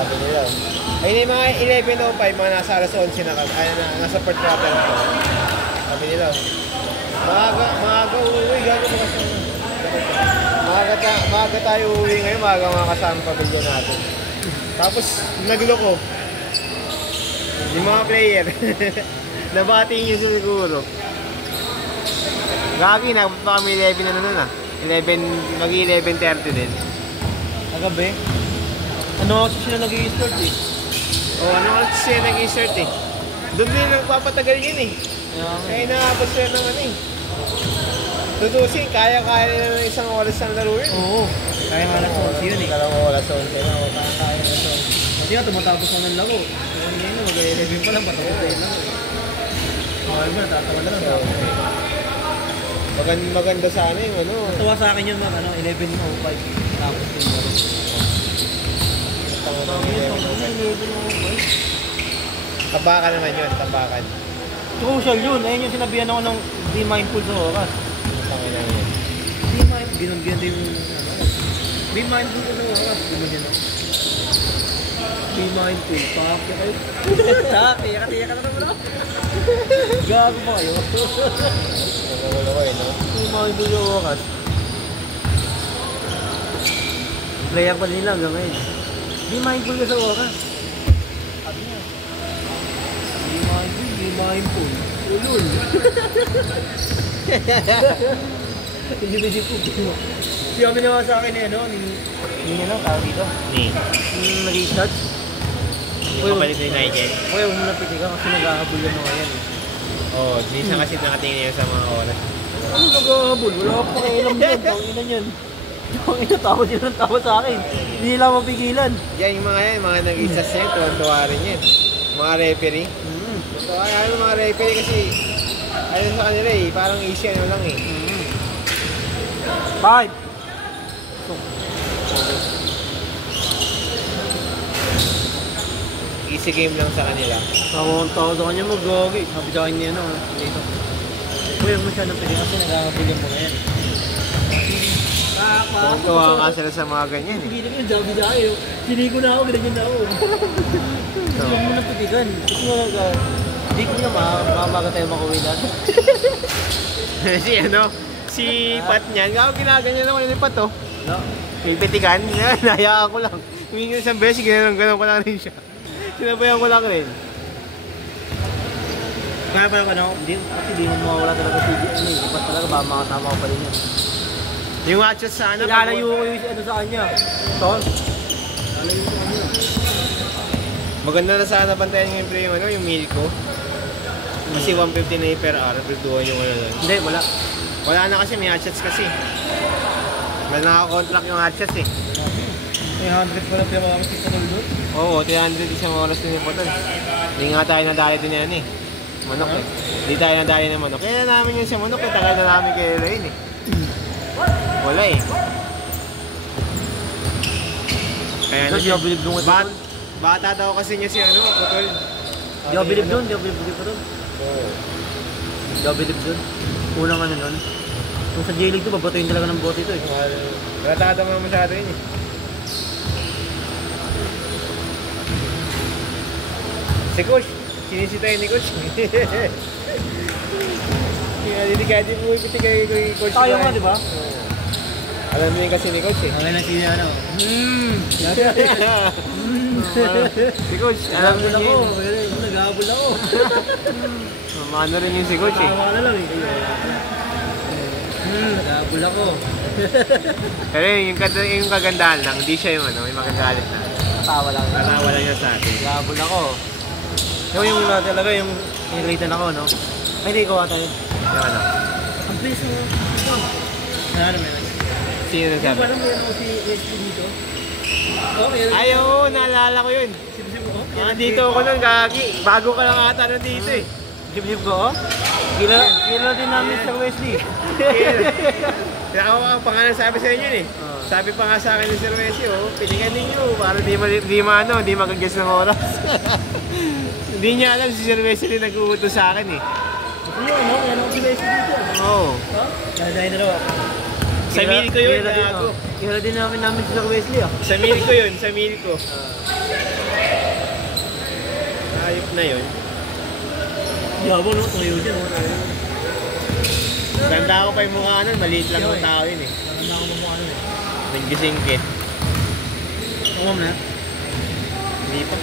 Sabi nila. Ayun yung mga 11:05, mga nasa alas 11 na kami. Ay, nasa Port Rotterdam ko. Sabi nila. Maaga uuwi, gagawin mo maaga tayo uuwi ngayon, maaga mga kasama pabigyo natin. Tapos, nagloko. Yung mga player. Nabati nyo siguro. Gagi, nabot pa kami 11 na nun ah. 11, mag-11:30 din. Agabi? Ano kasi sila nag-i-start eh? Oo, ano kasi siya nag-i-start eh. Doon din nagpapatagal yun eh. Kaya inaabot sila naman eh. Tutusin, kaya-kaya nila ng isang oras ng laro yun. Oo, kaya nga alas 11 yun eh. Dalawang oras 11 na, kaya na ito. Kasi nga, tumatapos na ng laro. Ngayon na, mag-11 pa lang, patapos na yun lang. Mahal ba, natatawa na lang. Maganda sana yung ano. Tawa sa akin yun mga 11:05. Tapos yung laro. Tabakan naman yun, tabakan. Crucial yun, ayun yung sinabihan ako ng be mindful sa oras. Tangina yun. Be mindful, ginong-ginan din yung be mindful sa oras, gumagyan ako. Be mindful, pakakya kayo. Tiyak ka na naman ako. Gago ba kayo? Wala ko eh, no? Be mindful sa oras. Player pa nila hanggang ngayon. Be mindful ka sa oras. Sabi niya. Be mindful. Ulul. Hindi po. Siya naman sa akin eh, ano, ni ano, tawag dito? Yung nag-i-start. Yung kapalit ni Nigel. Huwag mo na piti ka kasi nag-ahabol yung mga yan eh. Oo, minsan kasi nakatingin niya sa mga oras. Ano nag-ahabol? Wala pa pakialam dyan. Tawagin yan. Tawagin na, tawad yun ang tawad sa akin. Hindi nila mapigilan. Yan, yung mga yan, mga nag-isas niya, tuwan-tuwa rin yan. Mga referee. Ano mga referee kasi, ano sa kanila eh, parang easy ano lang eh. 5. Easy game lang sa kanila. Ako ang tawad sa kanya mag-gagi. Sabi sa akin niya, ano, dito. Huwag mo siya ng pili kasi nag-ahabol yung mga yan. Tuwa nga sila sa mga ganyan eh. Sige naman, sabi sa akin. Sili ko na ako, ganyan na ako. Huwag mo nang titigan. Kasi hindi ko na mamaga tayo makuwi natin. Si ano, si Pat niyan, ginaganyan ako ni Pat oh. No? Pipitikan, nahayaan ko lang. Humingi isang beses, gano'n ko lang rin siya. Sinabayan ko lang rin. Kaya pa naman ako, kasi di mo mawala talaga si ano eh. Ipas talaga, baka makatama ko pa rin yun. Yung watches sa ano, ilalayo ko yung ano sa kanya. Ton? Ilalayo ko kanya. Maganda na sana bantayan yung pre yung ano, yung Milko. Kasi 150 na per hour, pagduhan yung ano doon. Hindi, wala. Wala na kasi, may hotshots kasi. May naka-contract yung hotshots eh. May 100 pa lang pero makakasik sa doon? Oo, 300 isang oras din yung potol. Hindi nga tayo nadali din yan eh. Manok eh. Hindi tayo nadali ng manok. Kaya namin yun sa manok eh, tagal na namin kay Elaine eh. Wala eh. Kaya Hindi ako bilib doon. Bata daw kasi niya si ano, potol. Hindi ako bilib doon, hindi ako bilib doon. Oo. Hindi ako bilib doon. Unang ano nun. Kung sa J-League to, babatuin talaga ng bote ito eh. Ratata mo masyado yun eh. Si Coach, sinisitayin ni Coach. Hindi kahit di mo ipiti kay Coach. Tayo nga, di ba? Alam mo yun kasi ni Coach eh. Ang na si ano. Si Coach, alam mo Nag-ahabol yun. ako. Nag-ahabol ako. Ano rin yung si Coach eh. Tawa na lang eh. Nag-ahabol ako. Pero yung kagandahan lang, hindi siya yung ano, yung magagalit na. Tawa lang. Tatawa lang niya sa atin. Nag-ahabol ako. Yung talaga yung inilitan ako, no? Ay, hindi ko ata yun. Yung ano? Ang bilis mo. Ano meron? Sino nagsabi? Parang meron ako si Wesley dito. Ay, oo, naalala ko yun. Dito ako nun, gagi. Bago ka lang ata nandito eh. Jib-jib ko, oh? Kila din namin sa Wesley. Kaya ako ang pangalan sabi sa inyo eh. Sabi pa nga sa akin ni Sir Wesley, oh, piligan ninyo para di mag-guess ng oras. Hindi niya alam si Sir Wesley nag-uutos sa akin eh. Ano, ano? Yan ako si Wesley dito. Oo. Dahil na raw. Sa Milko yun, gago. Kila din namin si Sir Wesley, ah. Sa Milko yun, sa Milko. Ayop na yun. Yabo no, tayo dyan. Ganda ko pa yung mukha nun, maliit lang yung tao yun eh. Ganda ko mukha nun eh. Naggisingkit. Tumam na? Hindi pa.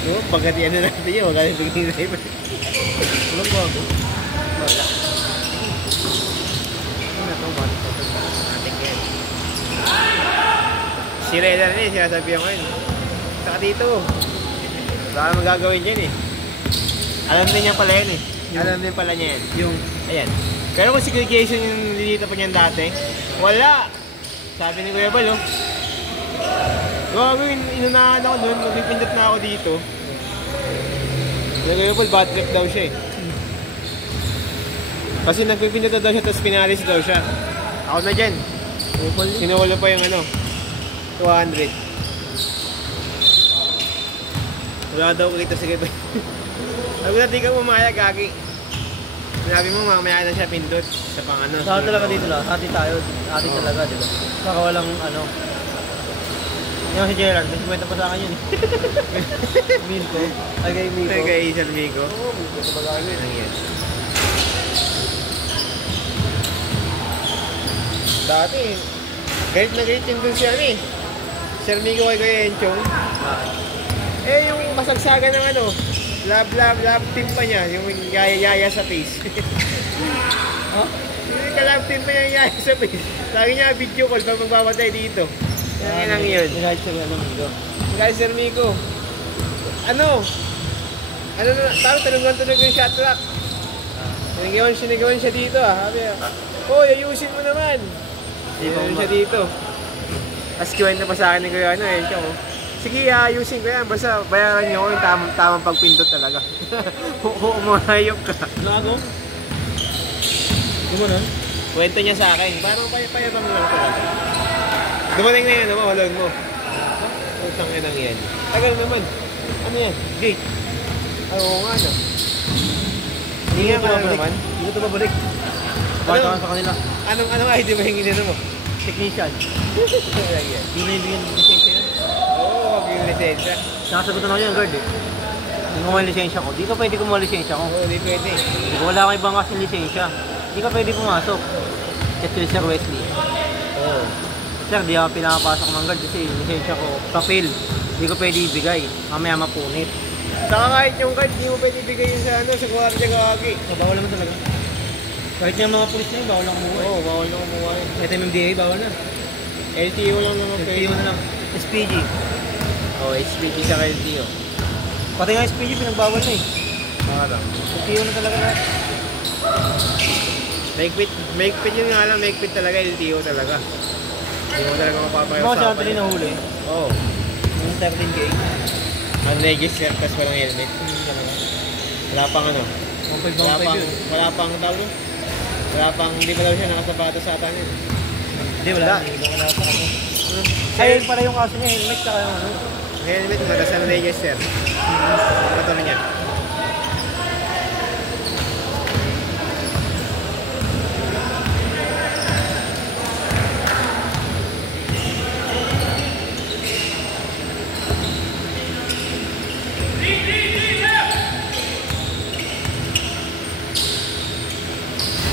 So, pagkatian na natin yun, magkano yung tingin na iba. Walang bago. Wala. Ano na ito, ba't ito? Natin yan. Si Reda na eh, sinasabihan ko yun. Saka dito. Baka magagawin yan eh. Alam din niya pala yan eh. Alam din pala niya yan. Yung, ayan. Pero kung segregation yung nilito pa niyan dati, wala. Sabi ni Kuya Bal, oh. Gagawin, inunahan ako nun, magpipindot na ako dito. Kuya Bal, bad trip daw siya eh. Kasi nagpipindot na daw siya, tapos pinalis daw siya. Ako na dyan. Sinuhula pa yung ano, 200. Wala daw kita sa gabi. Sabi na, di ka pumayag, gagi. Sinabi mo, mamaya na siya pindot sa pang ano. saka talaga dito lang, hati tayo. Hati talaga, di ba? Saka walang ano. Yung si Gerald, may 50 pa sa akin yun. Miko. Ay kay Miko. Ay, kay Sir Miko. Oo, Miko sa baga yun. Ano yan? Dati, galit na galit yung dun siya ni. Sir Miko kay Kuya Enchong. Eh, yung masagsagan ng ano, love team pa niya, yung yaya sa face. Huh? Yung ka-love team pa niya yung yaya sa face. Lagi niya video call pag magbabatay dito. Yan lang yun. Kahit sa Miko. Guys, Sir Miko. Ano? Ano na, tanong yung shot clock. Sinigawan siya dito ah. Sabi oh, ayusin mo naman. Sinigawan siya dito. Tapos kiwento pa sa akin ni Kuya ano eh. Sige, ayusin ko yan. Basta bayaran niyo ko yung tamang pagpindot talaga. Umayok ka. Lago? Gumanon? Kwento niya sa akin. Parang payabang lang talaga. Dumating na yan, hulog mo. Utang yan ang yan. Tagal naman. Ano yan? Gate. Ay, oo nga na. Hindi nga ka naman. Hindi ko ito babalik. Bakit ako sa kanila? Anong ID ba yung ginano mo? Technician. Yan. Hindi na ibigyan ng lisensya yun. Oo, wag yung lisensya. Nakasagutan ako yung guard eh. Hindi ko may lisensya ko. Di ka pwede kumuha lisensya ko. Oo, di pwede. Wala kang ibang kasing lisensya. Di ka pwede pumasok. Check to Sir Wesley. Oo. Sir, di ako pinapasok ng guard kasi lisensya ko papel. Di ko pwede ibigay. Mamaya mapunit. Saka kahit yung card, di mo pwede ibigay yun sa ano, sa gwardiya kagi. So, bawal naman talaga. Kahit yung mga pulis na yun, bawal lang kumuha. Oo, bawal na kumuha yun. Kahit MMDA, bawal na. LTO lang naman pwede. LTO na lang. SPG. Oo, HPG sa LTO. Pati nga SPG, pinagbawal na eh. Para. LTO na talaga na. Make-fit yun nga lang, make-fit talaga, LTO talaga. Hindi mo talaga mapapayaw Mga sa siya tuloy na huli. Oo. Yung 13K. Ang negis yan, tapos walang helmet. Wala pang ano. 1.5 Wala pang tawag. Wala pang, hindi pa daw siya nakasapatos sa atin yun. Hindi, wala. Hindi wala sa ano. Ayun para yung kaso niya, helmet saka yung ano. Helmet mo, tapos ang negis sir. Motor niya.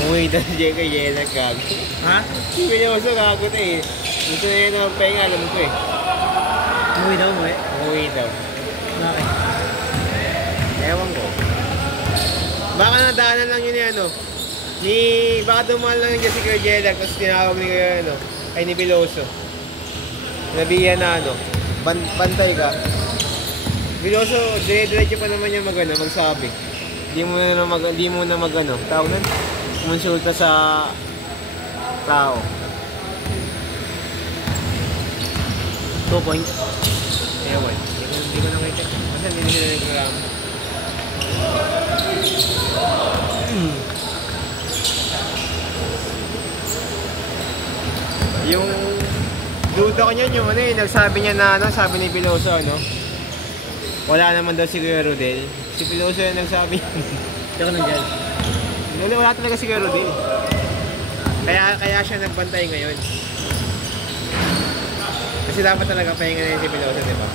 Umuwi daw si Jeka, Jena gago. Ha? Hindi niya maso gago na eh. Gusto na yun ang pahinga, alam ko eh. Umuwi daw, umuwi. Umuwi daw. Bakit? Ewan ko. Baka nadaanan lang yun ni ano. Baka dumaan lang yun si Kuya Jela, tapos tinawag ni Kuya ano, ay ni Biloso. Nabihan na ano, bantay ka. Biloso, dire-diretso pa naman niya magsabi. Di mo na mag ano, tawag nun? Kumonsulta sa tao. 2 points. Ewan, hindi ko nakita. Kasi hindi nila nagreklamo. Yung duda ko niyan, yung ano eh, nagsabi niya na ano, sabi ni Piloso ano, wala naman daw si Kuya Rodel. Si Piloso yung nagsabi. Tsaka nandyan. Wala talaga si Kuya Rodel. Kaya siya nagbantay ngayon. Kasi dapat talaga pahinga na yun si Piloso, di ba?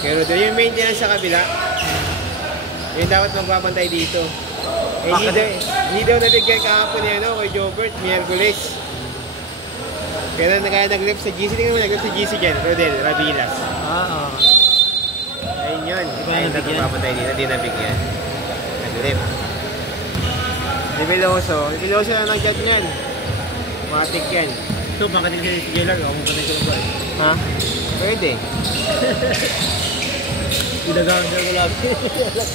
Pero doon yung maintenance sa kabila. Yung dapat magbabantay dito. Eh, hindi daw nabigyan kahapon ni kay Jobert, Miyerkules. Kaya nag-lift sa GC. Tingnan mo, nag-lift sa GC dyan. Rodel, Rabilas. Ayun yun. Ayun na magbabantay dito. Hindi nabigyan. Nag-lift. Si Veloso na nag-jet niyan. Matik yan. Ito, baka din si Jailer. Ako mo patay ko ba? Ha? Pwede. Ilagaan siya ko lagi.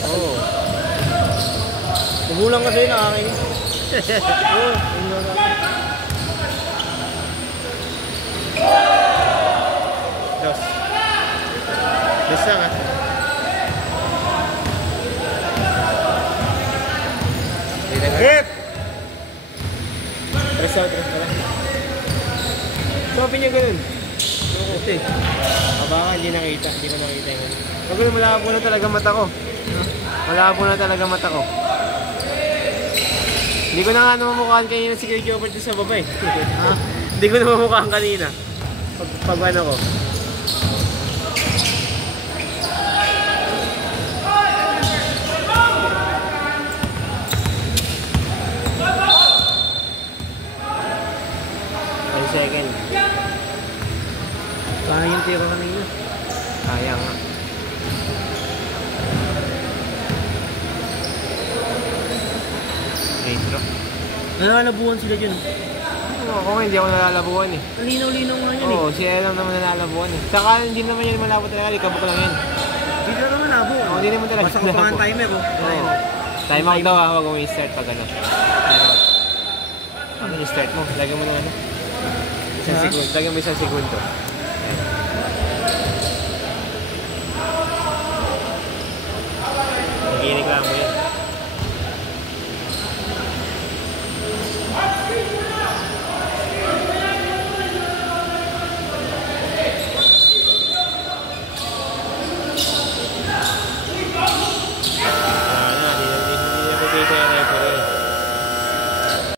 Oo. Tumulang kasi nakakainis. Oo. Dos lang ha. Hip! Press out. Stopin niya ganun. Ito Baka hindi nakita. Hindi ko nakita yun. Pagod, malabo na talaga mata ko. Malabo na talaga mata ko. Hindi ko na nga namamukhaan kanina si Kuya Jobert sa baba eh. Hindi ko namamukhaan kanina. Pag ano ko. Second. Kaya yung tira kanina. Kaya nga. Retro. Nalalabuhan sila dyan. Ako nga, hindi ako nalalabuhan eh. Linaw-linaw nga yan Oo, siya lang naman nalalabuhan eh. Saka hindi naman yan malabo talaga, likabok lang yan. Hindi na naman labo. Oo, hindi naman talaga. Basta ko pa ang timer oh. Oo. Time out daw ha, huwag mo i-start pag ano. Ano i-start mo? Lagyan mo na ano. Isang segundo. Lagyan mo 1 segundo.